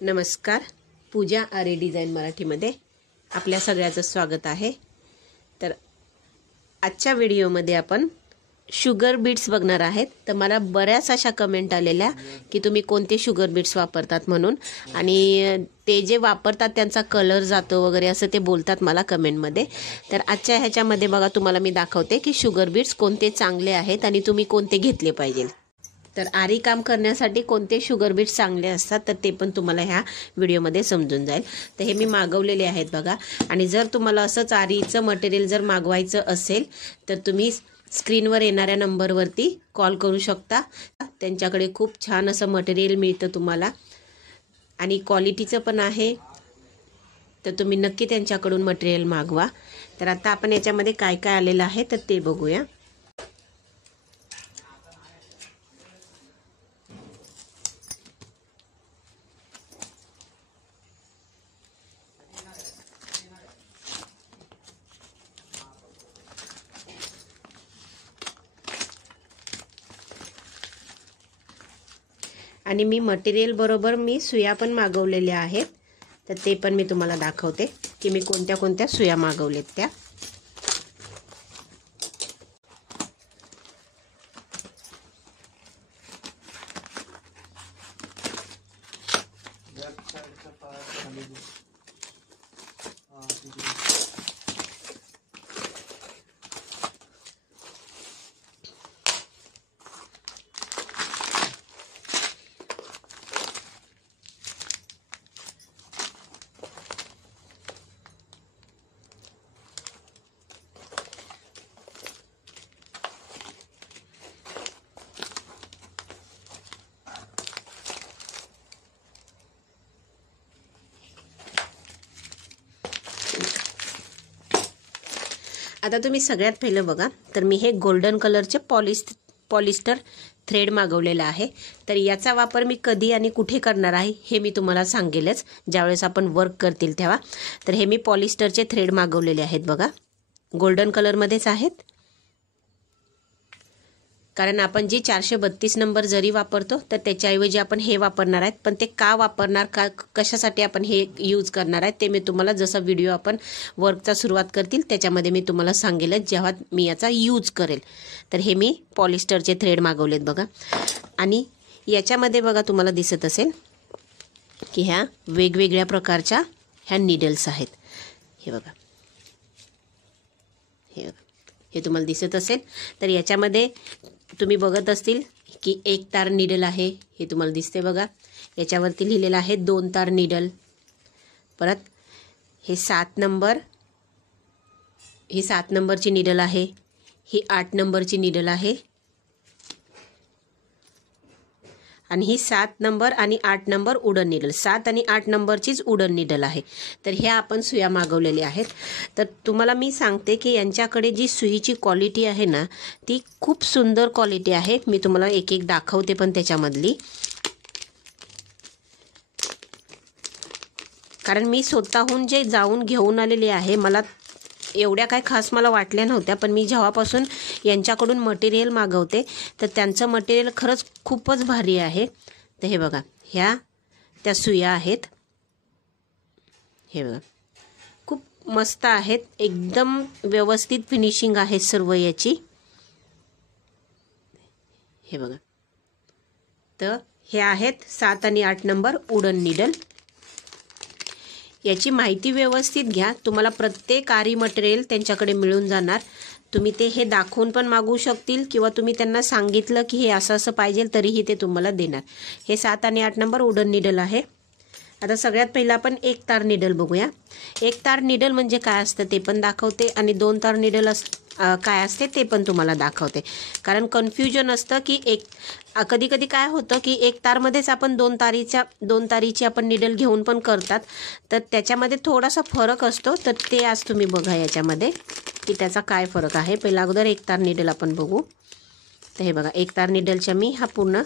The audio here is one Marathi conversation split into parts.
नमस्कार, पूजा आरे डिझाइन मराठीमध्ये आपल्या सगळ्याचं स्वागत आहे। तर आजच्या व्हिडिओमध्ये आपण शुगर बीट्स बघणार आहेत। तर मला बऱ्याच अशा कमेंट आलेल्या की तुम्ही कोणते शुगर बीट्स वापरतात म्हणून, आणि ते जे वापरतात त्यांचा कलर जातो वगैरे असं ते बोलतात मला कमेंटमध्ये। तर आजच्या ह्याच्यामध्ये बघा तुम्हाला मी दाखवते की शुगर बीट्स कोणते चांगले आहेत आणि तुम्ही कोणते घेतले पाहिजे। तर आरी काम करण्यासाठी कोणते शुगर बीट्स चांगले असतात तर ते पण तुम्हाला ह्या व्हिडिओमध्ये समजून जाईल। तर हे मी मागवलेले आहेत बघा, आणि जर तुम्हाला असंच आरीचं मटेरियल जर मागवायचं असेल तर तुम्ही स्क्रीनवर येणाऱ्या नंबरवरती कॉल करू शकता। त्यांच्याकडे खूप छान असं मटेरियल मिळतं तुम्हाला आणि क्वालिटीचं पण आहे, तर तुम्ही नक्की त्यांच्याकडून मटेरियल मागवा। तर आता आपण याच्यामध्ये काय काय आलेलं आहे तर ते बघूया। आणि मी मटेरियल बरोबर मी सुया पण मागवलेल्या आहेत, तर ते पण मी तुम्हाला दाखवते की मी कोणत्या कोणत्या सुया मागवलेत त्या। आता तुम्ही सगळ्यात पहिलं बघा, तर मी हे गोल्डन कलरचे पॉलिस्टर थ्रेड मागवलेला आहे। तर याचा वापर मी कधी आणि कुठे करणार आहे हे मी तुम्हाला सांगेलच ज्यावेळेस आपण वर्क करतील तेव्हा। तर हे मी पॉलिस्टरचे थ्रेड मागवलेले आहेत बघा, गोल्डन कलरमध्येच आहेत, कारण आपण जी 432 नंबर जरी वापरतो तर त्याच्याऐवजी आपण हे वापरणार आहेत। पण ते का वापरणार, का कशासाठी आपण हे यूज करणार आहे ते मी तुम्हाला जसा व्हिडिओ आपण वर्कचा सुरुवात करतील त्याच्यामध्ये मी तुम्हाला सांगेलच जेव्हा मी याचा यूज करेल। तर हे मी पॉलिस्टरचे थ्रेड मागवलेत बघा, आणि याच्यामध्ये बघा तुम्हाला दिसत असेल की ह्या वेगवेगळ्या प्रकारच्या ह्या नीडल्स आहेत। हे बघा, हे तुम्हाला दिसत असेल। तर याच्यामध्ये तुम्ही बघत असतील की 1 तार नीडल आहे, हे तुम्हाला दिसते बघा। याच्यावरती लिहिलेलं आहे 2 तार नीडल। परत हे 7 नंबर, ही 7 नंबरची नीडल आहे, ही 8 नंबरची नीडल आहे, आणि ही 7 नंबर आणि 8 नंबर उडन नीडल, 7 आणि 8 नंबरचीच उडन नीडल आहे। तर ह्या आपण सुया मागवलेल्या आहेत। तर तुम्हाला मी सांगते की यांच्याकडे जी सुईची क्वालिटी आहे ना ती खूप सुंदर क्वालिटी आहे। मी तुम्हाला एक एक दाखवते पण त्याच्यामधली, कारण मी स्वतःहून जे जाऊन घेऊन आलेले आहे, मला एवढ्या काय खास मला वाटल्या नव्हत्या, पण मी जेव्हापासून यांच्याकडून मटेरियल मागवते तर त्यांचं मटेरियल खरंच खूपच भारी आहे। तर हे बघा, ह्या त्या सुया आहेत, हे बघा खूप मस्त आहेत, एकदम व्यवस्थित फिनिशिंग आहे सर्व याची। हे बघा, तर हे आहेत 7 आणि 8 नंबर उडन नीडल। याची माहिती व्यवस्थित घ्या, तुम्हाला प्रत्येक आरी मटेरियल त्यांच्याकडे मिळून जाणार। तुम्ही ते हे दाखवून पण मागवू शकतील किंवा तुम्ही त्यांना सांगितलं की हे असं असं पाहिजे तरीही ते तुम्हाला देणार। हे 7 आणि 8 नंबर उडन नीडल आहे। आता सगळ्यात पहिला आपण 1 तार नीडल बघूया। 1 तार नीडल म्हणजे काय असतं ते पण दाखवते, आणि 2 तार नीडल काय असते ते पण तुम्हाला दाखवते, कारण कन्फ्युजन असतं की कधी कधी काय होतं की 1 तारमध्येच आपण 2 तारीची आपण नीडल घेऊन पण करतात, तर त्याच्यामध्ये थोडासा फरक असतो। तर ते आज तुम्ही बघा याच्यामध्ये की त्याचा काय फरक आहे। पहिला अगोदर 1 तार नीडल आपण बघू। तर हे बघा, 1 तार नीडलच्या मी हा पूर्ण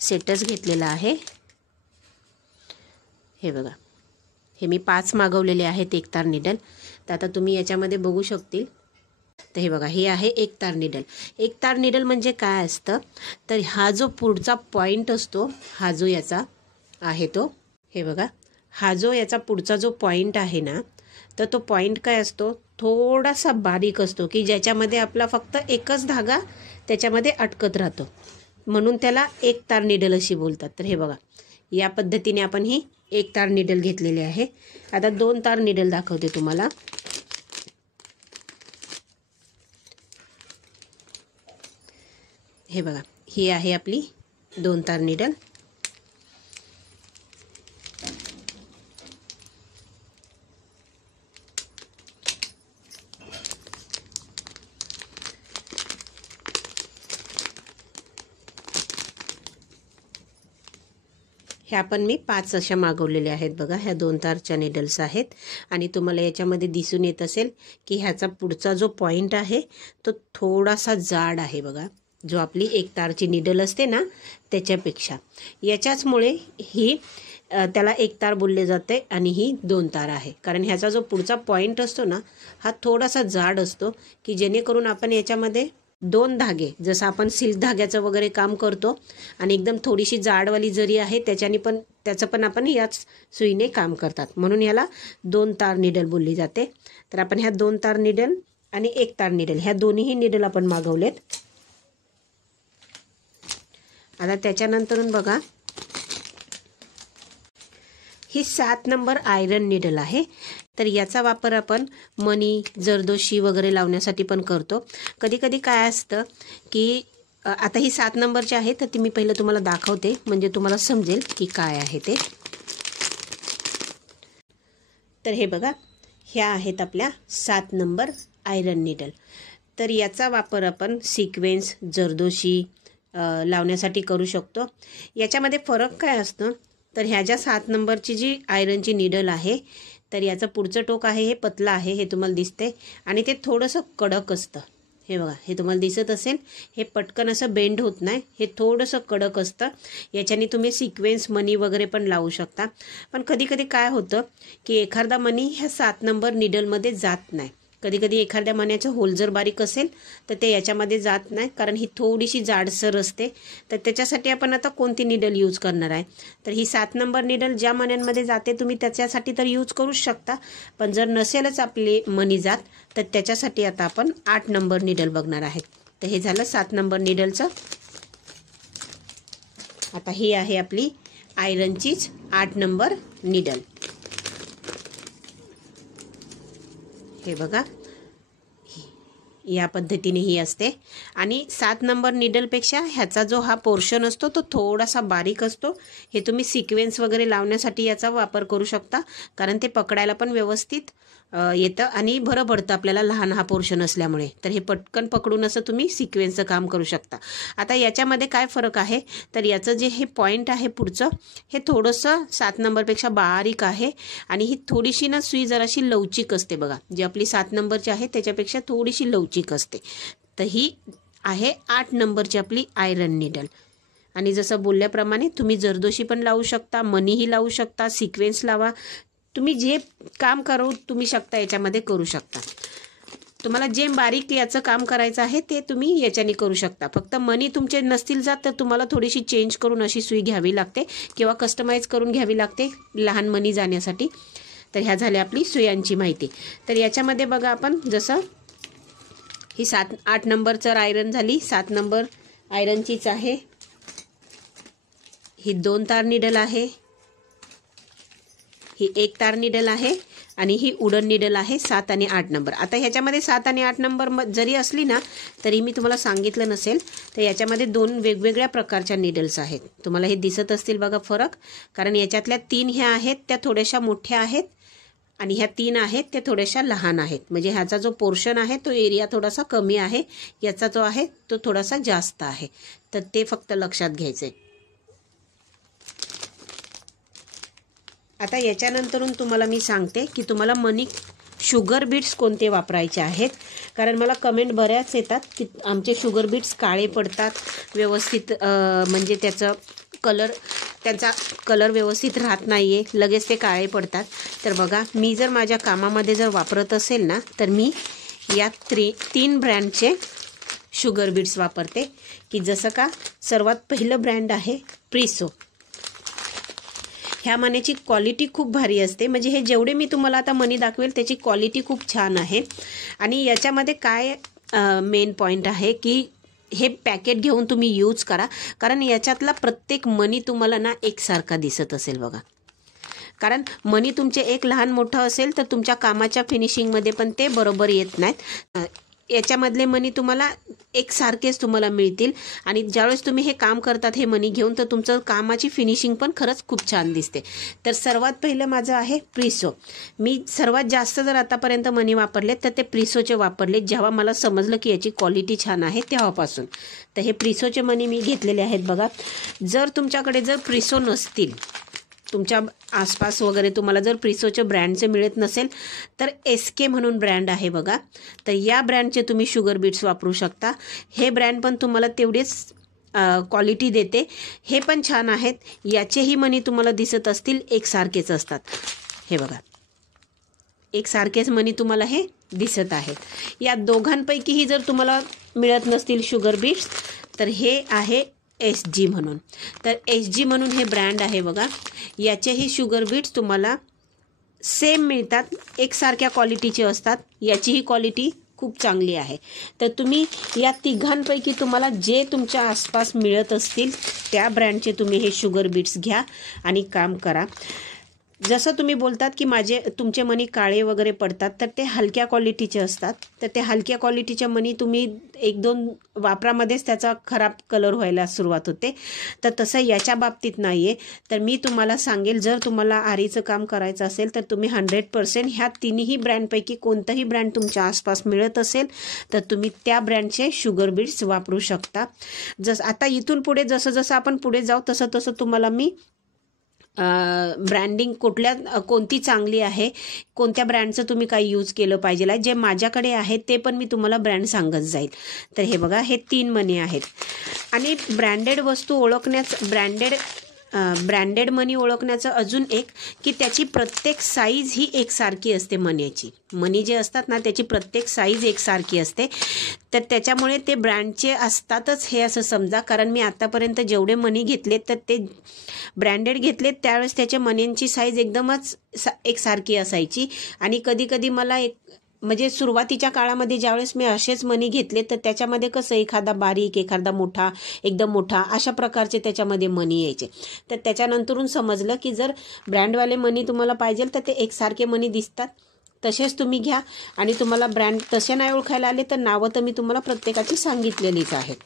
सेटच घेतलेला आहे। हे बघा, हे मी 5 मागवलेले आहेत 1 तार नीडल। तर आता तुम्ही याच्यामध्ये बघू शकतील, तर हे बघा, हे आहे 1 तार नीडल। 1 तार नीडल म्हणजे काय असतं, तर हा जो पुढचा पॉइंट असतो, हा जो याचा आहे तो हे बघा, हा जो याचा पुढचा जो पॉइंट आहे ना, तर तो पॉइंट काय असतो, थोडासा बारीक असतो की ज्याच्यामध्ये आपला फक्त एकच धागा त्याच्यामध्ये अटकत राहतो, म्हणून त्याला एक तार निडल अशी बोलतात. तर हे बघा, या पद्धतीने आपण ही एक तार निडल घेतलेली आहे. आता 2 तार निडल दाखवते तुम्हाला. हे बघा, ही आहे आपली 2 तार निडल. ह्या पण मी 5 अशा मागवलेल्या आहेत बघा. ह्या 2 तारच्या निडल्स आहेत आणि तुम्हाला याच्यामध्ये दिसून येत असेल की ह्याचा पुढचा जो पॉइंट आहे तो थोडासा जाड आहे बघा, जो आपली 1 तारची निडल असते ना त्याच्यापेक्षा. याच्याचमुळे ही त्याला 1 तार बोलले जाते आणि ही 2 तार आहे, कारण ह्याचा जो पुढचा पॉइंट असतो ना हा थोडासा जाड असतो की जेणेकरून आपण याच्यामध्ये 2 धागे, जसं आपण सिल्क धाग्याचं वगैरे काम करतो आणि एकदम थोडीशी जाडवाली जरी आहे त्याचं पण आपण याच सुईने काम करतात, म्हणून याला 2 तार निडल बोलली जाते. तर आपण ह्या 2 तार निडल आणि 1 तार निडल ह्या दोन्हीही निडल आपण मागवलेत. आता त्याच्यानंतरून बघा, ही 7 नंबर आयरन निडल आहे. तर याचा वापर आपण मणी, जरदोशी वगैरे लावण्यासाठी पण करतो. कधी कधी काय असतं की आता ही 7 नंबरची आहे, तर ती मी पहिलं तुम्हाला दाखवते म्हणजे तुम्हाला समजेल की काय आहे ते. तर हे बघा, ह्या आहेत आपल्या 7 नंबर आयरन निडल. तर याचा वापर आपण सिक्वेन्स, जरदोशी लावण्यासाठी करू शकतो. याच्यामध्ये फरक काय असतं, तर ह्या ज्या 7 नंबरची जी आयरनची निडल आहे, तर याचं पुढचं टोक आहे हे पतलं आहे, हे तुम्हाला दिसते आणि ते थोडंसं कडक असतं. हे बघा, हे तुम्हाला दिसत असेल, हे पटकन असं बेंड होत नाही, हे थोडंसं कडक असतं. याच्याने तुम्ही सिक्वेन्स, मनी वगैरे पण लावू शकता. पण कधी कधी काय होतं की एखादा मनी ह्या 7 नंबर निडलमध्ये जात नाही. कधी कधी एखाद्या मण्याचं होल जर बारीक असेल तर ते याच्यामध्ये जात नाही, कारण ही थोडीशी जाडसर असते. तर त्याच्यासाठी आपण आता कोणती निडल यूज करणार आहे, तर ही 7 नंबर निडल ज्या मण्यांमध्ये जाते तुम्ही त्याच्यासाठी तर यूज करूच शकता. पण जर नसेलच आपली मणी जात तर त्याच्यासाठी आता आपण 8 नंबर निडल बघणार आहे. तर हे झालं 7 नंबर निडलचं. आता ही आहे आपली आयरनचीच 8 नंबर निडल. हे बघा, या पद्धतीने ही असते आणि 7 नंबर निडलपेक्षा ह्याचा जो हा पोर्शन असतो तो थोडासा बारीक असतो. हे तुम्ही सिक्वेन्स वगैरे लावण्यासाठी याचा वापर करू शकता, कारण ते पकडायला पण व्यवस्थित येतं आणि बरं पडतं आपल्याला लहान हा पोर्शन असल्यामुळे. तर हे पटकन पकडून असं तुम्ही सिक्वेन्सचं काम करू शकता. आता याच्यामध्ये काय फरक आहे, तर याचं जे हे पॉइंट आहे पुढचं, हे थोडंसं 7 नंबरपेक्षा बारीक आहे आणि ही थोडीशी ना सुई जराशी लवचिक असते बघा. जी आपली 7 नंबरची आहे त्याच्यापेक्षा थोडीशी लवचिक असते. तर ही आहे 8 नंबरची आपली आयरन निडल. आणि जसं बोलल्याप्रमाणे तुम्ही जरदोशी पण लावू शकता, मनीही लावू शकता, सिक्वेन्स लावा, तुम्ही जे काम करू तुम्ही शकता याच्यामध्ये करू शकता. तुम्हाला जे बारीक याचं काम करायचं आहे ते तुम्ही याच्याने करू शकता. फक्त मनी तुमचे नसतील जात तर तुम्हाला थोडीशी चेंज करून अशी सुई घ्यावी लागते किंवा कस्टमाइज करून घ्यावी लागते लहान मनी जाण्यासाठी. तर ह्या झाल्या आपली सुयांची माहिती. तर याच्यामध्ये बघा, आपण जसं ही 8 नंबरचं आयरन झाली, 7 नंबर आयरनचीच आहे. ही 2 तार निडल आहे, ही 1 तार निडल आहे आणि ही उडन निडल आहे 7 आणि 8 नंबर. आता ह्याच्यामध्ये 7 आणि 8 नंबर जरी असली ना तरी मी तुम्हाला सांगितलं नसेल, तर याच्यामध्ये 2 वेगवेगळ्या प्रकारच्या निडल्स आहेत. तुम्हाला हे दिसत असतील बघा फरक, कारण याच्यातल्या 3 ह्या आहेत त्या थोड्याशा मोठ्या आहेत आणि ह्या 3 आहेत त्या थोड्याशा लहान आहेत. म्हणजे ह्याचा जो पोर्शन आहे तो एरिया थोडासा कमी आहे, याचा जो आहे तो थोडासा जास्त आहे. तर ते फक्त लक्षात घ्यायचंय. आता याच्यानंतरून तुम्हाला मी सांगते की तुम्हाला मनी शुगर बीट्स कोणते वापरायचे आहेत, कारण मला कमेंट बऱ्याच येतात की आमचे शुगर बीट्स काळे पडतात व्यवस्थित, म्हणजे त्यांचा कलर व्यवस्थित राहत नाही आहे, लगेच ते काळे पडतात. तर बघा, मी जर माझ्या कामामध्ये जर वापरत असेल ना तर मी या 3 ब्रँडचे शुगर बीट्स वापरते. की जसं का सर्वात पहिलं ब्रँड आहे प्रिसो. ह्या मनीची क्वालिटी खूप भारी असते. म्हणजे हे जेवढे मी तुम्हाला आता मनी दाखवेल त्याची क्वालिटी खूप छान आहे. आणि याच्यामध्ये काय मेन पॉईंट आहे की हे पॅकेट घेऊन तुम्ही यूज करा, कारण याच्यातला प्रत्येक मनी तुम्हाला ना एकसारखा दिसत असेल बघा. कारण मनी तुमचे एक लहान मोठं असेल तर तुमच्या कामाच्या फिनिशिंगमध्ये पण ते बरोबर येत नाहीत. याच्यामधले मनी तुम्हाला एकसारखेच तुम्हाला मिळतील आणि ज्यावेळेस तुम्ही हे काम करतात हे मनी घेऊन तर तुमचं कामाची फिनिशिंग पण खरंच खूप छान दिसते. तर सर्वात पहिलं माझं आहे प्रिसो. मी सर्वात जास्त जर आतापर्यंत मनी वापरले तर ते प्रिसोचे वापरले, जेव्हा मला समजलं की याची क्वालिटी छान आहे तेव्हापासून. तर हे प्रिसोचे मनी मी घेतलेले आहेत बघा. जर तुमच्याकडे जर प्रिसो नसतील, तुमच्या आसपास वगैरे तुम्हाला जर प्रिसोचे ब्रँडचे मिळत नसेल तर SK म्हणून ब्रँड आहे बघा. तर या ब्रँडचे तुम्ही शुगर बीट्स वापरू शकता. हे ब्रँड पण तुम्हाला तेवढेच क्वालिटी देते. हे पण छान आहेत. याचेही मनी तुम्हाला दिसत असतील एकसारखेच असतात. हे बघा, एकसारखेच मनी तुम्हाला हे दिसत आहेत. या दोघांपैकीही जर तुम्हाला मिळत नसतील शुगर बीट्स तर हे आहे SG म्हणून. तर SG म्हणून हे ब्रँड आहे बघा. याचेही शुगर बीट्स तुम्हाला सेम मिळतात, एकसारख्या क्वालिटीचे असतात. याचीही क्वालिटी खूप चांगली आहे. तर तुम्ही या तिघांपैकी तुम्हाला जे तुमच्या आसपास मिळत असतील त्या ब्रँडचे तुम्ही हे शुगर बीट्स घ्या आणि काम करा. जसं तुम्ही बोलतात की तुमचे मनी काळे वगैरे पडतात, तर ते हलक्या क्वालिटीचे असतात. तर ते हलक्या क्वालिटीच्या मनी तुम्ही 1-2 वापरामध्येच त्याचा खराब कलर व्हायला सुरुवात होते. तर तसं याच्या बाबतीत नाही आहे. तर मी तुम्हाला सांगेल, जर तुम्हाला आरीचं काम करायचं असेल तर तुम्ही 100% ह्या तिन्ही ब्रँडपैकी कोणताही ब्रँड तुमच्या आसपास मिळत असेल तर तुम्ही त्या ब्रँडचे शुगर बीट्स वापरू शकता. आता इथून पुढे जसं आपण पुढे जाऊ तसं तुम्हाला मी ब्रँडिंग कोणती चांगली आहे, कोणत्या ब्रँडचं तुम्ही काही यूज केलं पाहिजे, जे माझ्याकडे आहे ते पण मी तुम्हाला ब्रँड सांगत जाईल. तर हे बघा, हे 3 मनी आहेत. आणि ब्रँडेड वस्तू ब्रँडेड मनी ओळखण्याचं अजून एक की त्याची प्रत्येक साईज ही एकसारखी असते. मनी जे असतात ना त्याची प्रत्येक साईज एकसारखी असते. तर त्याच्यामुळे ते ब्रँडचे असतातच हे असं समजा. कारण मी आतापर्यंत जेवढे मनी घेतले तर ते ब्रँडेड घेतले त्यावेळेस त्याच्या मनींची साईज एकदमच एकसारखी असायची. आणि कधी मला म्हणजे सुरुवातीच्या काळामध्ये ज्यावेळेस मी असेच मनी घेतले तर त्याच्यामध्ये कसं एखादा बारीक, एखादा मोठा, एकदम मोठा अशा प्रकारचे त्याच्यामध्ये मनी यायचे. तर त्याच्यानंतरून समजलं की जर ब्रँडवाले मनी तुम्हाला पाहिजे तर ते एकसारखे मनी दिसतात, तसेच तुम्ही घ्या. आणि तुम्हाला ब्रँड तसे नाही ओळखायला आले तर नावं तर मी तुम्हाला प्रत्येकाची सांगितलेलीच आहेत.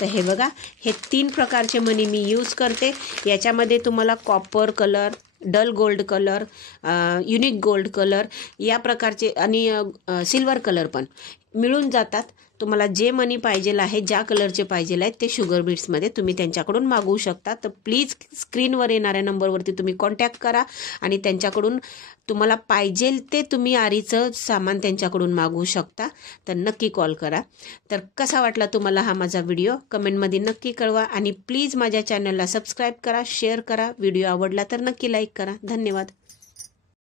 तर हे बघा, हे 3 प्रकारचे मनी मी यूज करते. याच्यामध्ये तुम्हाला copper colour, dull gold colour, unique gold colour या प्रकारचे आणि सिल्वर कलर पण मिळून जातात. तुम्हाला जे मनी पाहिजे आहे, ज्या कलरचे पाहिजे आहेत ते शुगर बीट्समध्ये तुम्ही त्यांच्याकडून मागवू शकता. तर प्लीज स्क्रीनवर येणाऱ्या नंबरवरती तुम्ही कॉन्टॅक्ट करा आणि त्यांच्याकडून तुम्हाला पाहिजे ते तुम्ही आरीचं सामान त्यांच्याकडून मागवू शकता. तर नक्की कॉल करा. तर कसा वाटला तुम्हाला हा माझा व्हिडिओ कमेंटमध्ये नक्की कळवा. आणि प्लीज माझ्या चॅनलला सबस्क्राईब करा, शेअर करा. व्हिडिओ आवडला तर नक्की लाईक करा. धन्यवाद.